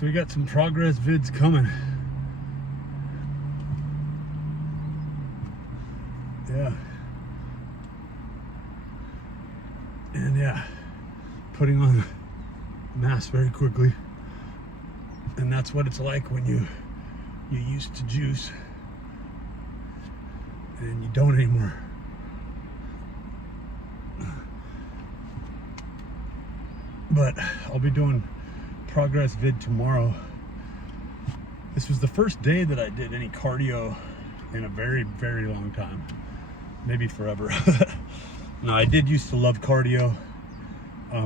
So we got some progress vids coming. Yeah. And yeah, putting on mass very quickly. And that's what it's like when you're used to juice and you don't anymore. But I'll be doing progress vid tomorrow. This was the first day that I did any cardio in a very, very long time. Maybe forever. No, I did used to love cardio.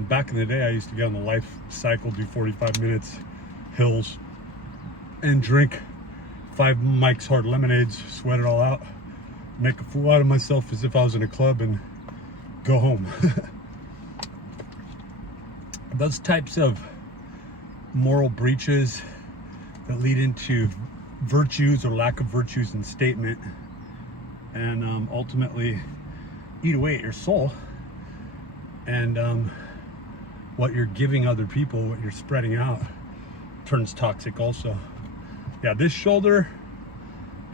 Back in the day, I used to get on the life cycle, do 45 minutes, hills, and drink 5 Mike's Hard Lemonades, sweat it all out, make a fool out of myself as if I was in a club, and go home. Those types of moral breaches that lead into virtues or lack of virtues in statement, and ultimately eat away at your soul, and what you're giving other people, what you're spreading out, turns toxic also. Yeah, this shoulder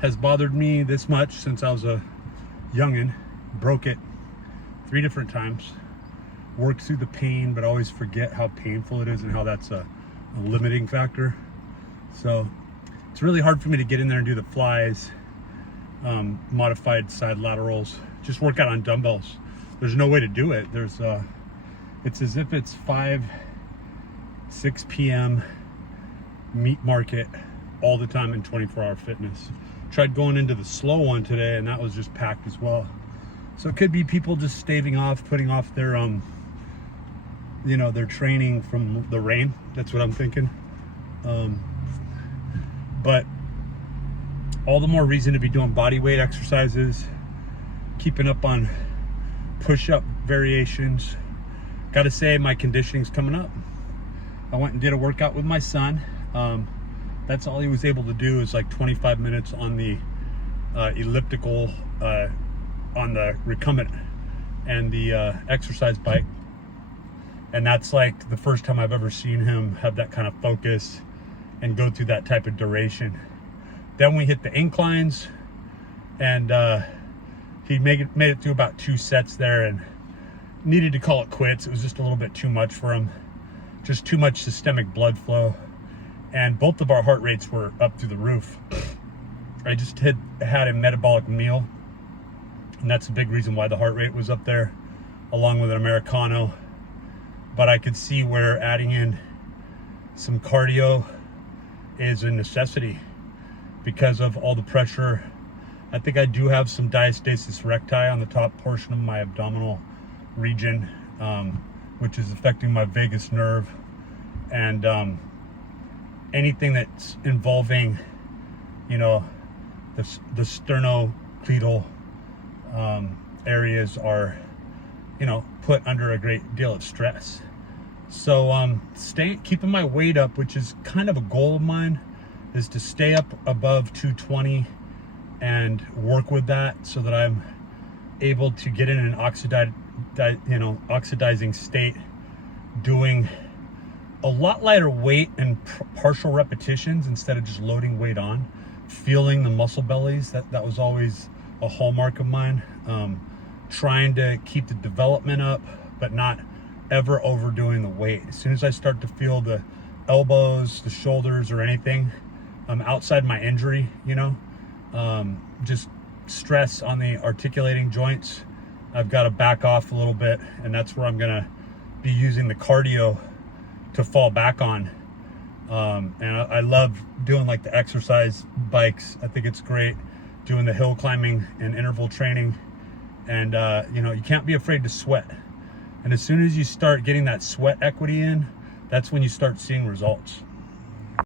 has bothered me this much since I was a youngin'. Broke it 3 different times. Worked through the pain, but always forget how painful it is and how that's a limiting factor. So it's really hard for me to get in there and do the flies, modified side laterals, just work out on dumbbells. There's no way to do it. It's as if it's 6 p.m. meat market all the time in 24-hour fitness. Tried going into the slow one today, and that was just packed as well. So it could be people just staving off, putting off their their training from the rain. That's what I'm thinking. But all the more reason to be doing body weight exercises, keeping up on push-up variations. Gotta say, my conditioning's coming up. I went and did a workout with my son. That's all he was able to do is like 25 minutes on the elliptical, on the recumbent and the exercise bike. And that's like the first time I've ever seen him have that kind of focus and go through that type of duration. Then we hit the inclines, and he made it through about 2 sets there and needed to call it quits. It was just a little bit too much for him. Just too much systemic blood flow. And both of our heart rates were up through the roof. I just had a metabolic meal, and that's a big reason why the heart rate was up there, along with an Americano. But I could see where adding in some cardio is a necessity because of all the pressure. I think I do have some diastasis recti on the top portion of my abdominal region, which is affecting my vagus nerve, and anything that's involving the sternocleidomastoid areas are put under a great deal of stress. So keeping my weight up, which is kind of a goal of mine, is to stay up above 220 and work with that so that I'm able to get in an oxidizing state, doing a lot lighter weight and partial repetitions instead of just loading weight on, feeling the muscle bellies. That was always a hallmark of mine. Trying to keep the development up, but not ever overdoing the weight. As soon as I start to feel the elbows, the shoulders, or anything outside my injury, just stress on the articulating joints, I've got to back off a little bit, and that's where I'm gonna be using the cardio to fall back on. And I love doing like the exercise bikes. I think it's great doing the hill climbing and interval training. And you can't be afraid to sweat. And as soon as you start getting that sweat equity in, that's when you start seeing results.